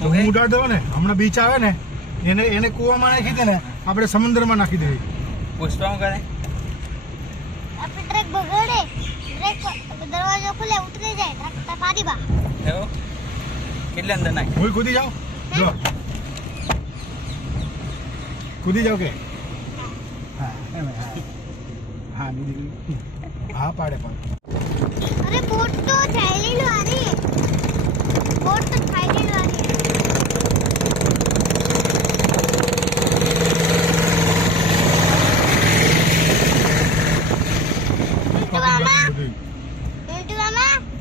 તો હું ઉડાડ દઉં ને હમણાં બીચ આવે ને એને કૂવામાં નાખી દે ને આપણે સમુદ્રમાં નાખી દેવી. પુષ્પા શું કરે? આપણે ટ્રેક બગડે, ટ્રેક દરવાજો ખુલે ઉતરી જાય ટ્રેક પાડી બા. એવું કેટલે અંદર નાખ? હું કૂદી જાઉં જો કૂદી જાવ કે હા એમ હા દીદી હા પાડે પણ અરે બોટ તો થાઈલેન્ડ વાળી, બોટ તો થાઈલેન્ડ વાળી.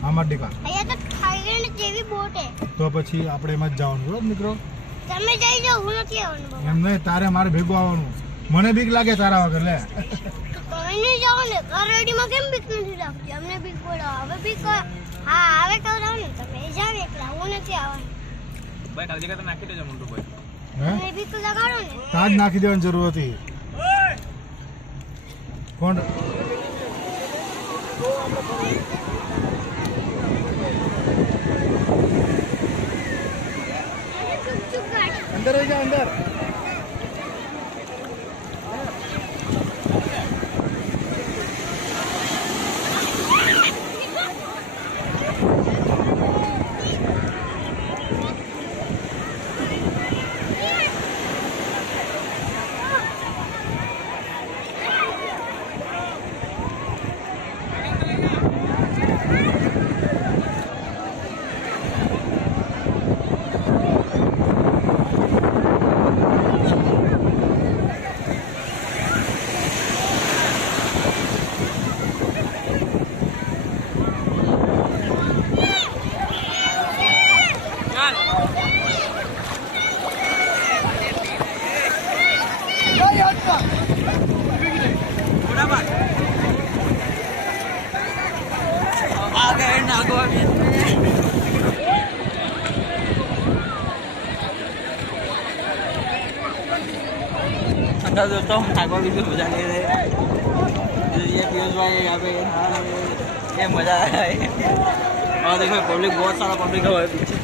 આમાં ડીકા અહીંયા તો થાઈલેન્ડ જેવી બોટ હે. તો પછી આપણે એમાં જ જવાનું બરોબર મિત્રો. તમે જઈ જાઓ, હું નથી આવવાનું. એમ નહીં તારે મારે ભેગું આવવાનું. મને બીક લાગે તારા વગર લે. તમે નહીં જાઓ ને કરોડીમાં કેમ બીક નથી લાગતી? અમને બીક પડે હવે બીક. હા આવે તો જાઓ ને તમે જાઓ એકલા, હું નથી આવવાનું. ભાઈ કાલજી કા તો નાખી દેજો મોટું ભાઈ. તમે બીક લગાડો ને તાજ નાખી દેવાની જરૂર હતી. કોણ अंदर हो जा अंदर. आगे नागोआ बीच. अंदर दोस्तों हम नागोआ बीच में मजा ले रहे हैं. ये पीयूष भाई यहाँ पे ये मजा आ रहा है. और देखो पब्लिक बहुत सारा पब्लिक है पीछे.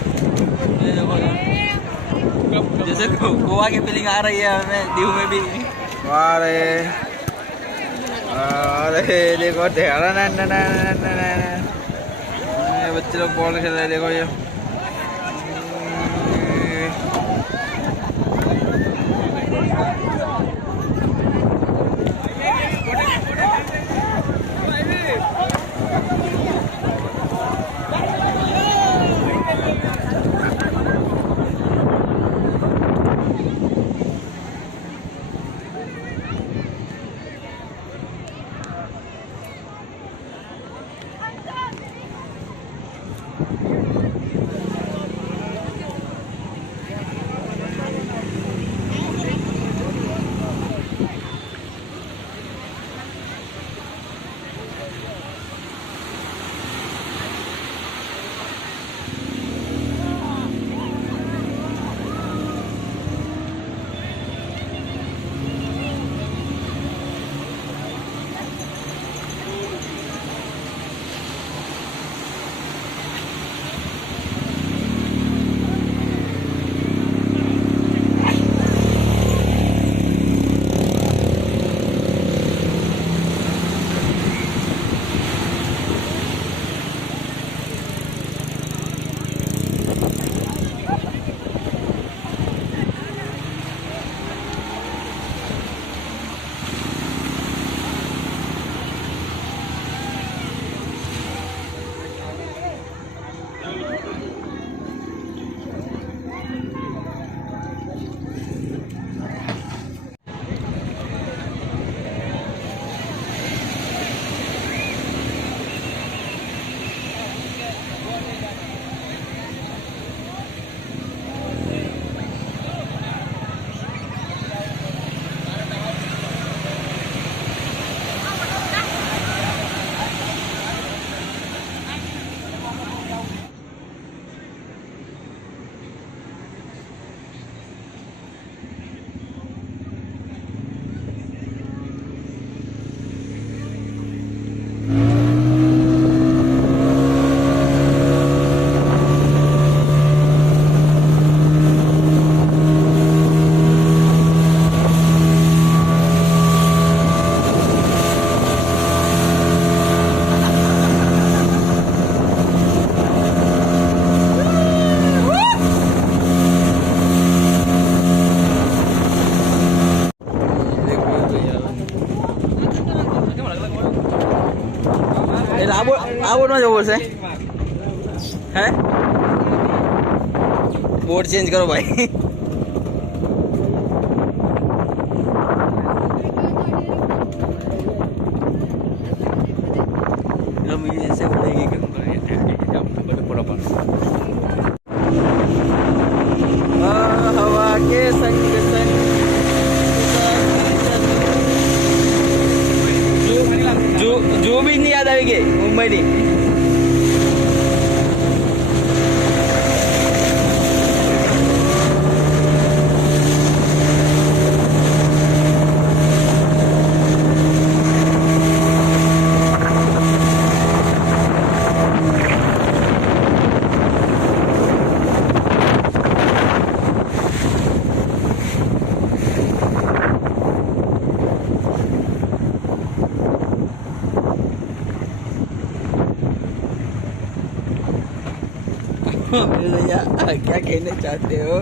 ये देखो जैसे गोवा की फीलिंग आ रही है हमें दीव में भी. अरे अरे देखो बच्चे लोग बॉल खेल रहे हैं. देखो ये बोटમાં જવું પડશે હે બોટ ચેન્જ કરો ભાઈ રમી જશે બોલાઈ ગઈ કે બધું બરાબર हवा के संग संग जो भी नहीं याद आएगी मुंबई नहीं भैया क्या कहना चाहते हो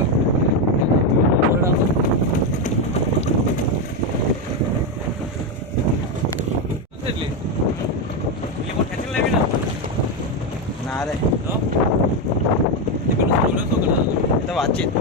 ना रे तो बातचीत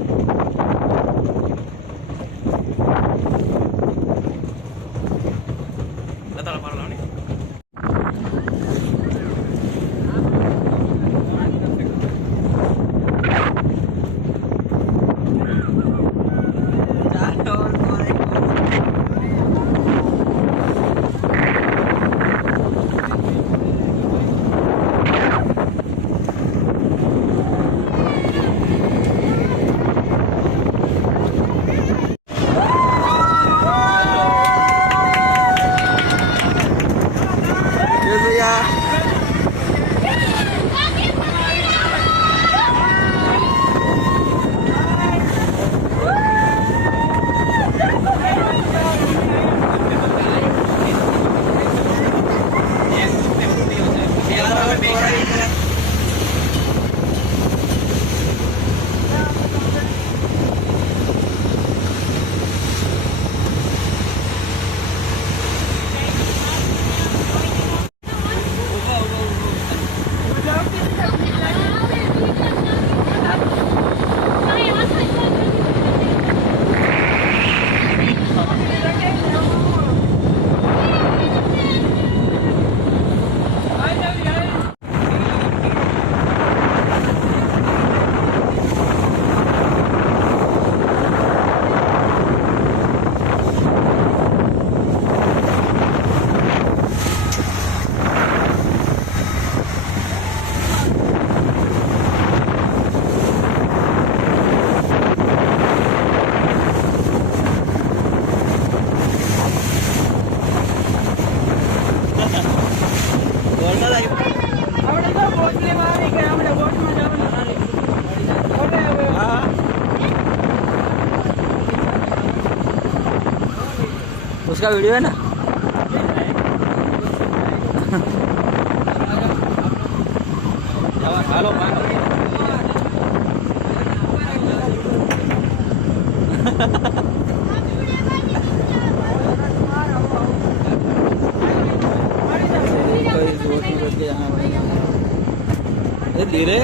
उसका वीडियो है ना हेलो धीरे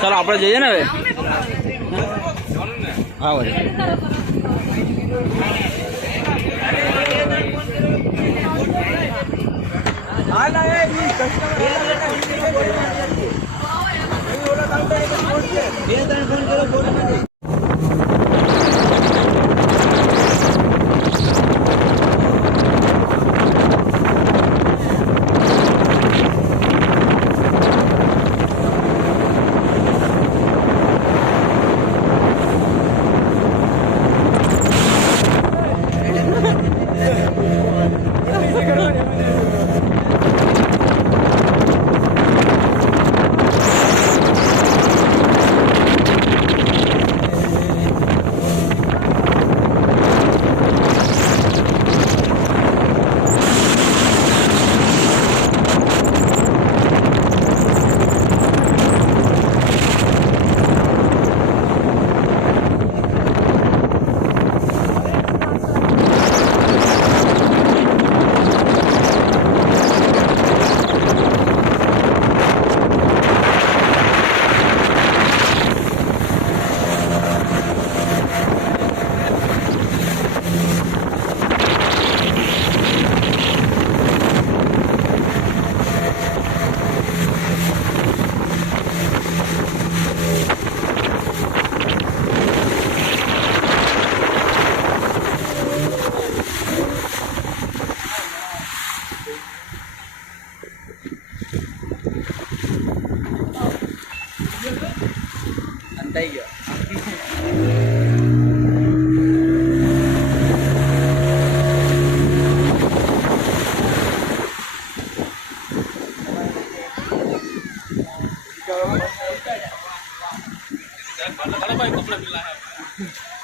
ચાલો આપણે જઈએ ને હવે. હા વળી અંતાઈ ગયો.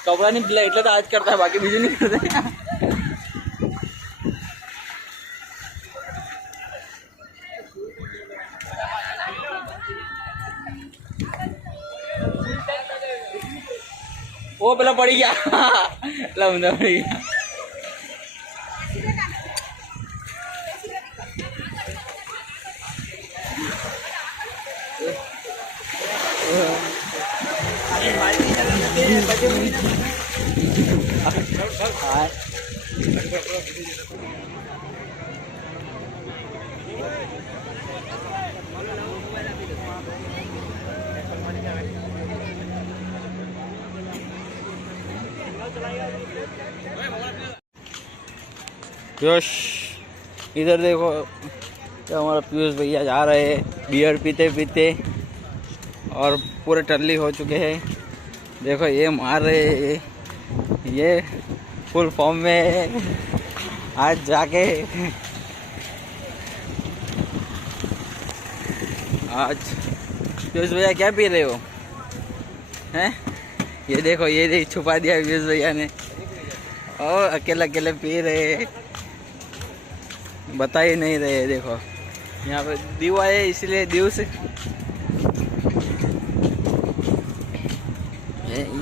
कपड़ा नहीं पिला એટલે તો આજ કરતા બાકી બીજું નહીં કરતા. वो पहला पड़ी गया लंबा पड़ी गया पीयूष इधर देखो, तो हमारा पीयूष भैया जा रहे हैं बियर पीते पीते और पूरे टल्ली हो चुके हैं। देखो ये मार रहे, ये फुल फॉर्म में आज जाके आज पीयूष भैया क्या पी रहे हो हैं? ये देखो, ये देख छुपा दिया पीयूष भैया ने और अकेले अकेले पी रहे, बता ही नहीं रहे। देखो यहाँ पे दीव आए इसलिए दीव से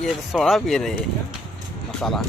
ये सोडा पी रहे मसाला।